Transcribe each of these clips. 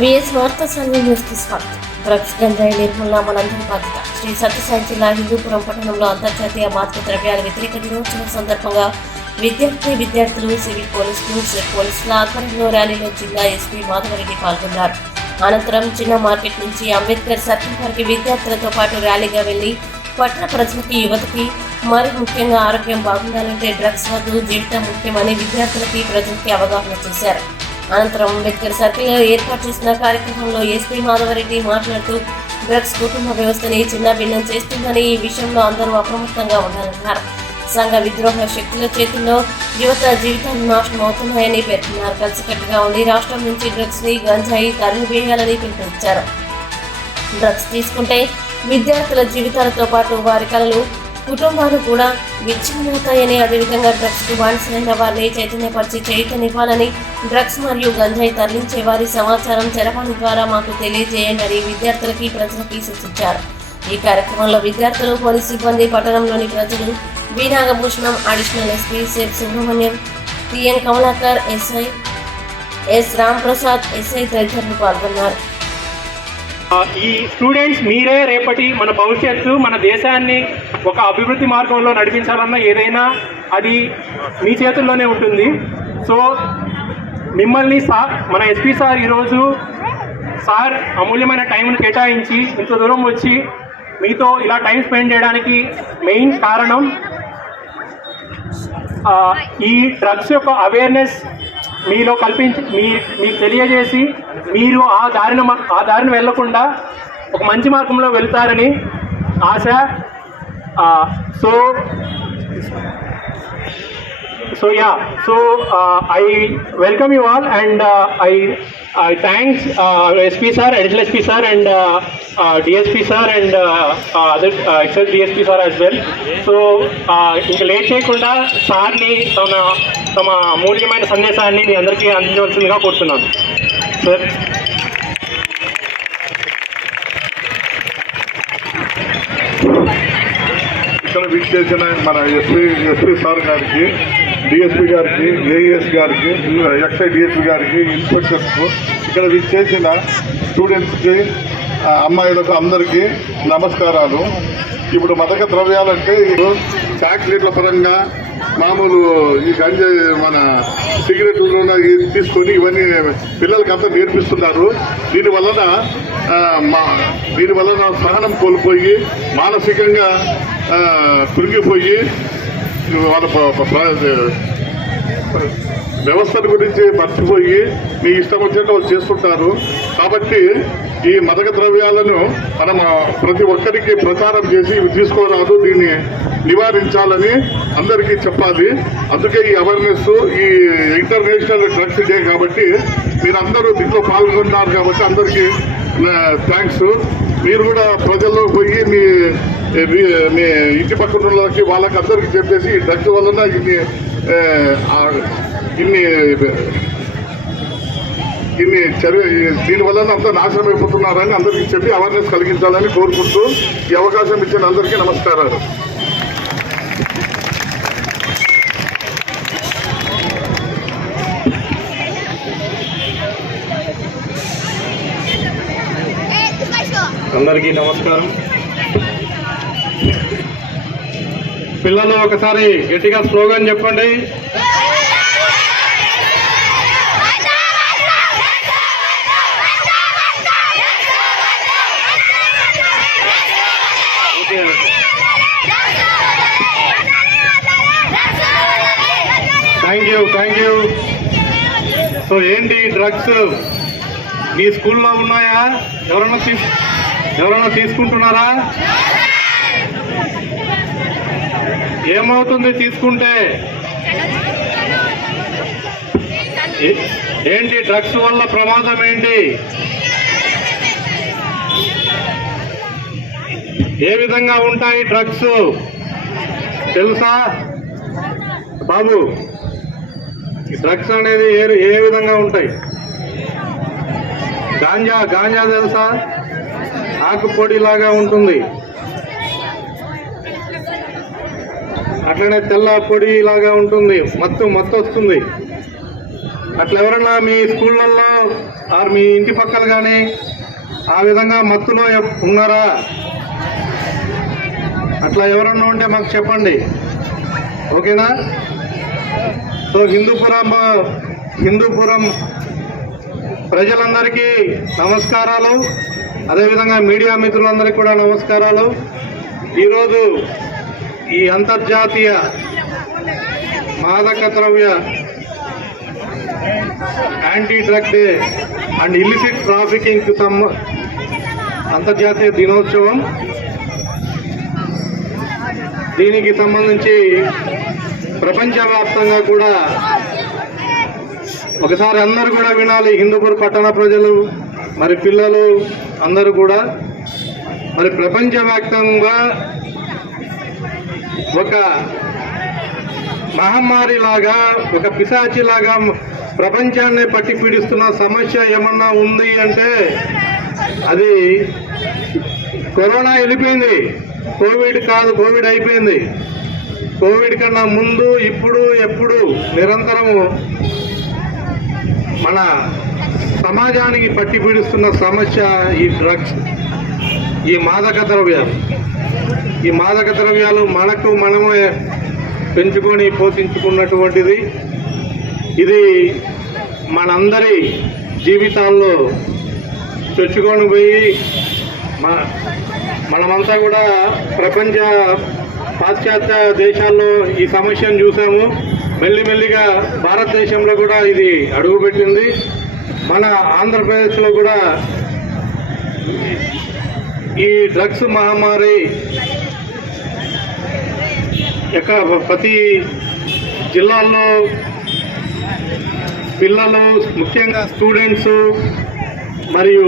VS వార్తా సంఘ న్యూస్కి స్వాగతం. డ్రగ్స్ గంజాయి నిర్మూలన మనందరి బాధ్యత. శ్రీ సత్యసాయి జిల్లా హిందూపురం పట్టణంలో అంతర్జాతీయ మాదక ద్రవ్యాల వ్యతిరేక దినోత్సవం సందర్భంగా విద్యార్థులు సివిల్ పోలీసులు పోలీసుల ఆధ్వర్యంలో ర్యాలీలో జిల్లా ఎస్పీ మాధవరెడ్డి పాల్గొన్నారు. అనంతరం చిన్న మార్కెట్ నుంచి అంబేద్కర్ సర్కిల్ వరకు విద్యార్థులతో పాటు ర్యాలీగా వెళ్లి పట్టణ ప్రజలకి, యువతకి, మరి ముఖ్యంగా ఆరోగ్యం బాగుండాలంటే డ్రగ్స్ వద్దు, జీవితం ముఖ్యమని విద్యార్థులకి, ప్రజలకి అవగాహన చేశారు. అనంతరం అంబేద్కర్ సర్కిల్లో ఏర్పాటు చేసిన కార్యక్రమంలో ఎస్పీ మాధవరెడ్డి మాట్లాడుతూ డ్రగ్స్ కుటుంబ వ్యవస్థని చిన్న భిన్నం చేస్తుందని, ఈ విషయంలో అందరూ అప్రమత్తంగా ఉండాలన్నారు. సంఘ విద్రోహ శక్తుల చేతుల్లో యువత జీవితాలు నాశనం అవుతున్నాయని పేర్కొన్నారు. కలిసికట్టుగా ఉండి రాష్ట్రం నుంచి డ్రగ్స్ ని, గంజాయి తరిమివేయాలని పిలుపునిచ్చారు. డ్రగ్స్ తీసుకుంటే విద్యార్థుల జీవితాలతో పాటు వారి కళలు, కుటుంబాలు కూడా విచ్ఛిన్నమవుతాయని, అదేవిధంగా డ్రగ్స్ కు బానిసైన వారిని చైతన్యపరిచి చైతన్యవ్వాలని, డ్రగ్స్ మరియు గంజాయి తరలించే వారి సమాచారం చరవాణి ద్వారా మాకు తెలియజేయండి అని విద్యార్థులకి, ప్రజలకి సూచించారు. ఈ కార్యక్రమంలో విద్యార్థులు, పోలీసు సిబ్బంది, పట్టణంలోని ప్రజలు, బి నాగభూషణం, అడిషనల్ ఎస్పీ సేఫ్ Subrahmanyam, TN Kamalakar, SI S Ram Prasad, SI తదితరులు పాల్గొన్నారు. ఈ స్టూడెంట్స్ మీరే రేపటి మన భవిష్యత్తు, మన దేశాన్ని ఒక అభివృద్ధి మార్గంలో నడిపించాలన్నా ఏదైనా అది మీ చేతుల్లోనే ఉంటుంది. సో మిమ్మల్ని మన ఎస్పీ సార్ ఈరోజు అమూల్యమైన టైంను కేటాయించి ఇంత దూరం వచ్చి మీతో ఇలా టైం స్పెండ్ చేయడానికి మెయిన్ కారణం ఈ డ్రగ్స్ యొక్క అవేర్నెస్ మీలో కల్పించి మీకు తెలియజేసి మీరు ఆ దారిని వెళ్లకుండా ఒక మంచి మార్గంలో వెళ్తారని ఆశ. So I welcome you all, and I thanks SP sir, additional SP sir, and DSP sir, and other excel DSP sir as well. So ఇంకా లేట్ చేయకుండా సార్ని తమ అమూల్యమైన సందేశాన్ని మీ అందరికీ అందించవలసిందిగా కోరుతున్నాను సార్. ఇక్కడ విచ్చేసిన మన ఎస్పీ సార్ గారికి, డిఎస్పీ గారికి, ఏఎస్ గారికి, ఎక్సై డిఎస్పీ గారికి, ఇన్స్పెక్టర్స్కు, ఇక్కడ విచ్చేసిన స్టూడెంట్స్కి, అమ్మాయిలకు అందరికీ నమస్కారాలు. ఇప్పుడు మాదక ద్రవ్యాలంటే చాక్లెట్ల పరంగా మామూలు ఈ గంజాయి, మన సిగరెట్లు తీసుకొని ఇవన్నీ పిల్లలకంతా నేర్పిస్తున్నారు. దీనివలన సహనం కోల్పోయి మానసికంగా కృంగిపోయి వాళ్ళ వ్యవస్థల గురించి మర్చిపోయి మీ ఇష్టం వచ్చినట్టు వాళ్ళు చేస్తుంటారు. కాబట్టి ఈ మాదక ద్రవ్యాలను మనం ప్రతి ఒక్కరికి ప్రచారం చేసి ఇవి తీసుకోరాదు, దీన్ని నివారించాలని అందరికీ చెప్పాలి. అందుకే ఈ అవేర్నెస్, ఈ ఇంటర్నేషనల్ డ్రగ్స్ డే కాబట్టి మీరందరూ దీంట్లో పాల్గొన్నారు కాబట్టి అందరికీ థ్యాంక్స్. మీరు కూడా ప్రజల్లో పోయి మీ ఇంటి పక్కన వాళ్ళకి అందరికీ చెప్పేసి ఈ డ్రగ్స్ వలన దీని వలన అంతా నాశనం అయిపోతున్నారని అందరికీ చెప్పి అవేర్నెస్ కలిగించాలని కోరుకుంటూ ఈ అవకాశం ఇచ్చిన అందరికీ నమస్కారాలు. అందరికీ నమస్కారం. పిల్లలు ఒకసారి గట్టిగా స్లోగన్ చెప్పండి. Thank you. సో ఏంటి డ్రగ్స్ మీ స్కూల్లో ఉన్నాయా? ఎవరైనా తీసుకుంటున్నారా? ఏమవుతుంది తీసుకుంటే? ఏంటి డ్రగ్స్ వల్ల ప్రమాదం ఏంటి? ఏ విధంగా ఉంటాయి డ్రగ్స్ తెలుసా బాబు? డ్రగ్స్ అనేది ఏ విధంగా ఉంటాయి? గాంజా తెలుసా? ఆకుపొడి లాగా ఉంటుంది. అట్లనే తెల్ల పొడి లాగా ఉంటుంది, మత్తు వస్తుంది. అట్లా ఎవరన్నా మీ స్కూళ్ళల్లో ఆర్ మీ ఇంటి పక్కలు కానీ ఆ విధంగా మత్తులో ఉన్నారా? అట్లా ఎవరన్నా ఉంటే మాకు చెప్పండి, ఓకేనా? సో హిందూపురం ప్రజలందరికీ నమస్కారాలు, అదేవిధంగా మీడియా మిత్రులందరికీ కూడా నమస్కారాలు. ఈరోజు ఈ అంతర్జాతీయ మాదక ద్రవ్య anti drug day and illicit trafficking అంతర్జాతీయ దినోత్సవం. దీనికి సంబంధించి ప్రపంచవ్యాప్తంగా కూడా ఒకసారి అందరూ కూడా వినాలి, హిందూపూర్ పట్టణ ప్రజలు మరి పిల్లలు అందరూ కూడా. మరి ప్రపంచవ్యాప్తంగా ఒక మహమ్మారి లాగా, ఒక పిశాచి లాగా ప్రపంచాన్ని పట్టి పీడిస్తున్న సమస్య ఏమన్నా ఉంది అంటే అది కరోనా వెళ్ళిపోయింది. కోవిడ్ కాదు, కోవిడ్ అయిపోయింది. కోవిడ్ కన్నా ముందు, ఇప్పుడు, ఎప్పుడు నిరంతరము మన సమాజానికి పట్టి పీడిస్తున్న సమస్య ఈ డ్రగ్స్, ఈ మాదక ద్రవ్యాలు. ఈ మాదక ద్రవ్యాలు మనకు మనమే పెంచుకొని పోషించుకున్నటువంటిది. ఇది మనందరి జీవితాల్లో చొచ్చుకొని పోయి మనమంతా కూడా ప్రపంచ పాశ్చాత్య దేశాల్లో ఈ సమస్యను చూసాము. మెల్లిమెల్లిగా భారతదేశంలో కూడా ఇది అడుగుపెట్టింది. మన ఆంధ్రప్రదేశ్లో కూడా ఈ డ్రగ్స్ మహమ్మారి ప్రతి జిల్లాల్లో పిల్లలు, ముఖ్యంగా స్టూడెంట్స్ మరియు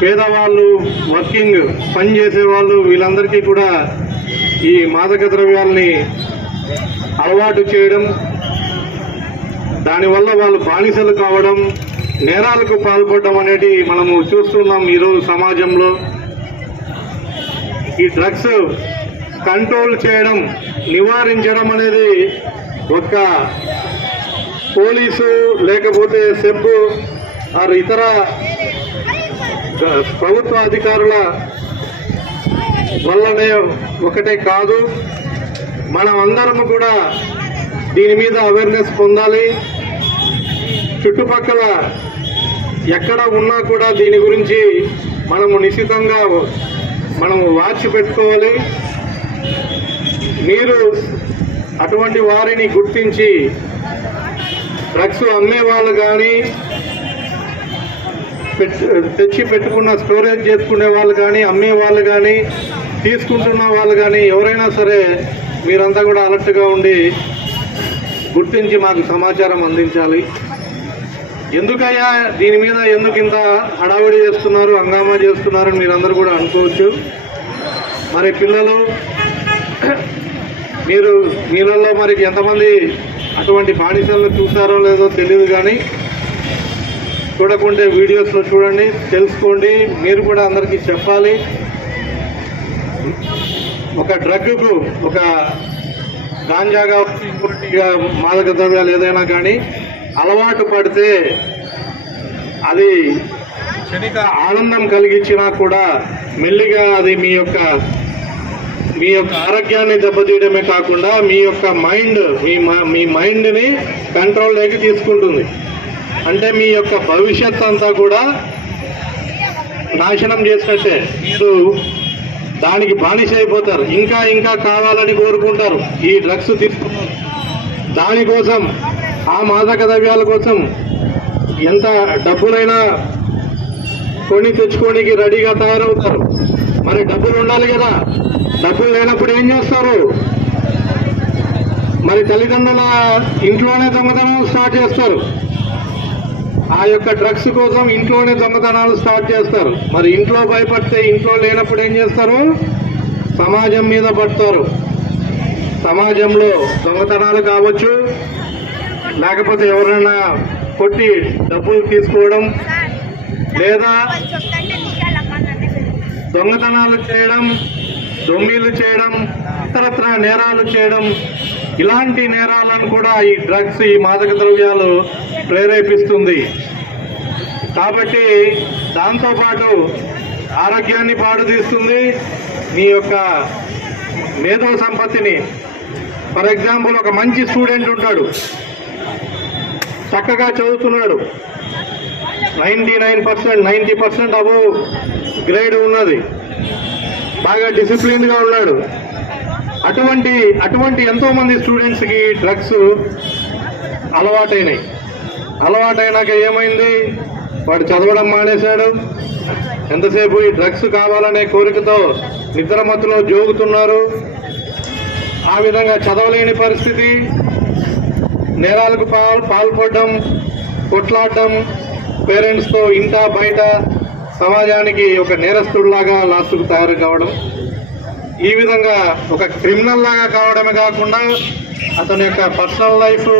పేదవాళ్ళు, వర్కింగ్ పని చేసేవాళ్ళు, వీళ్ళందరికీ కూడా ఈ మాదక ద్రవ్యాల్ని అలవాటు చేయడం, దానివల్ల వాళ్ళు బానిసలు కావడం, నేరాలకు పాల్పడడం అనేది మనము చూస్తున్నాం ఈరోజు సమాజంలో. ఈ డ్రగ్స్ కంట్రోల్ చేయడం, నివారించడం అనేది ఒక పోలీసు లేకపోతే సెబ్ ఆర్ ఇతర ప్రభుత్వ అధికారుల వల్లనే ఒకటే కాదు, మనం అందరము కూడా దీని మీద అవేర్నెస్ పొందాలి. చుట్టుపక్కల ఎక్కడ ఉన్నా కూడా దీని గురించి మనము నిశ్చితంగా మనము వాచ్ పెట్టుకోవాలి. మీరు అటువంటి వారిని గుర్తించి డ్రగ్స్ అమ్మే వాళ్ళు కానీ, తెచ్చి పెట్టుకున్న స్టోరేజ్ చేసుకునే వాళ్ళు కానీ, అమ్మే వాళ్ళు కానీ, తీసుకుంటున్న వాళ్ళు కానీ ఎవరైనా సరే మీరంతా కూడా అలర్ట్గా ఉండి గుర్తించి మాకు సమాచారం అందించాలి. ఎందుకయ్యా దీని మీద ఎందుకు ఇంత హడావిడి చేస్తున్నారు, హంగామా చేస్తున్నారని మీరందరూ కూడా అనుకోవచ్చు. మరి పిల్లలు, మీలలో మరి ఎంతమంది అటువంటి బానిసలను చూసారో లేదో తెలియదు, కానీ చూడకుంటే వీడియోస్లో చూడండి, తెలుసుకోండి. మీరు కూడా అందరికీ చెప్పాలి. ఒక డ్రగ్కు, ఒక గాంజాగా, మాదక ద్రవ్యాలు ఏదైనా కానీ అలవాటు పడితే అది క్షణిక ఆనందం కలిగించినా కూడా మెల్లిగా అది మీ యొక్క ఆరోగ్యాన్ని దెబ్బతీయడమే కాకుండా మీ మైండ్ని కంట్రోల్లోకి తీసుకుంటుంది. అంటే మీ యొక్క భవిష్యత్ అంతా కూడా నాశనం చేసినట్టే. మీరు దానికి బానిస అయిపోతారు. ఇంకా ఇంకా కావాలని కోరుకుంటారు, ఈ డ్రగ్స్ తీసుకుంటారు. దానికోసం, ఆ మాదక ద్రవ్యాల కోసం ఎంత డబ్బులైనా కొని తెచ్చుకోనికి రెడీగా తయారవుతారు. మరి డబ్బులు ఉండాలి కదా, డబ్బులు లేనప్పుడు ఏం చేస్తారు? మరి తల్లిదండ్రుల ఇంట్లోనే దొంగతనాలు స్టార్ట్ చేస్తారు. ఆ యొక్క డ్రగ్స్ కోసం ఇంట్లోనే దొంగతనాలు స్టార్ట్ చేస్తారు. మరి ఇంట్లో భయపడితే, ఇంట్లో లేనప్పుడు ఏం చేస్తారు? సమాజం మీద పడతారు. సమాజంలో దొంగతనాలు కావచ్చు, లేకపోతే ఎవరైనా కొట్టి డబ్బులు తీసుకోవడం, లేదా దొంగతనాలు చేయడం, దొంగలు చేయడం, ఇతరత్ర నేరాలు చేయడం, ఇలాంటి నేరాలను కూడా ఈ డ్రగ్స్, ఈ మాదక ద్రవ్యాలు ప్రేరేపిస్తుంది. కాబట్టి దాంతోపాటు ఆరోగ్యాన్ని పాడు తీస్తుంది, నీ యొక్క మేధో సంపత్తిని. ఫర్ ఎగ్జాంపుల్, ఒక మంచి స్టూడెంట్ ఉంటాడు, చక్కగా చదువుతున్నాడు, 99%, 90% అబోవ్ గ్రేడ్ ఉన్నది, బాగా డిసిప్లిన్గా ఉన్నాడు. అటువంటి ఎంతో మంది స్టూడెంట్స్కి డ్రగ్స్ అలవాటైనాక ఏమైంది, వాడు చదవడం మానేశాడు. ఎంతసేపు ఈ డ్రగ్స్ కావాలనే కోరికతో నిద్రమత్తులో జోగుతున్నారు. ఆ విధంగా చదవలేని పరిస్థితి, నేరాలకు పాల్పడడం, కొట్లాడడం, పేరెంట్స్తో ఇంట బయట సమాజానికి ఒక నేరస్తుడిలాగా లాస్ట్కు తయారు కావడం, ఈ విధంగా ఒక క్రిమినల్ లాగా కావడమే కాకుండా అతని యొక్క పర్సనల్ లైఫ్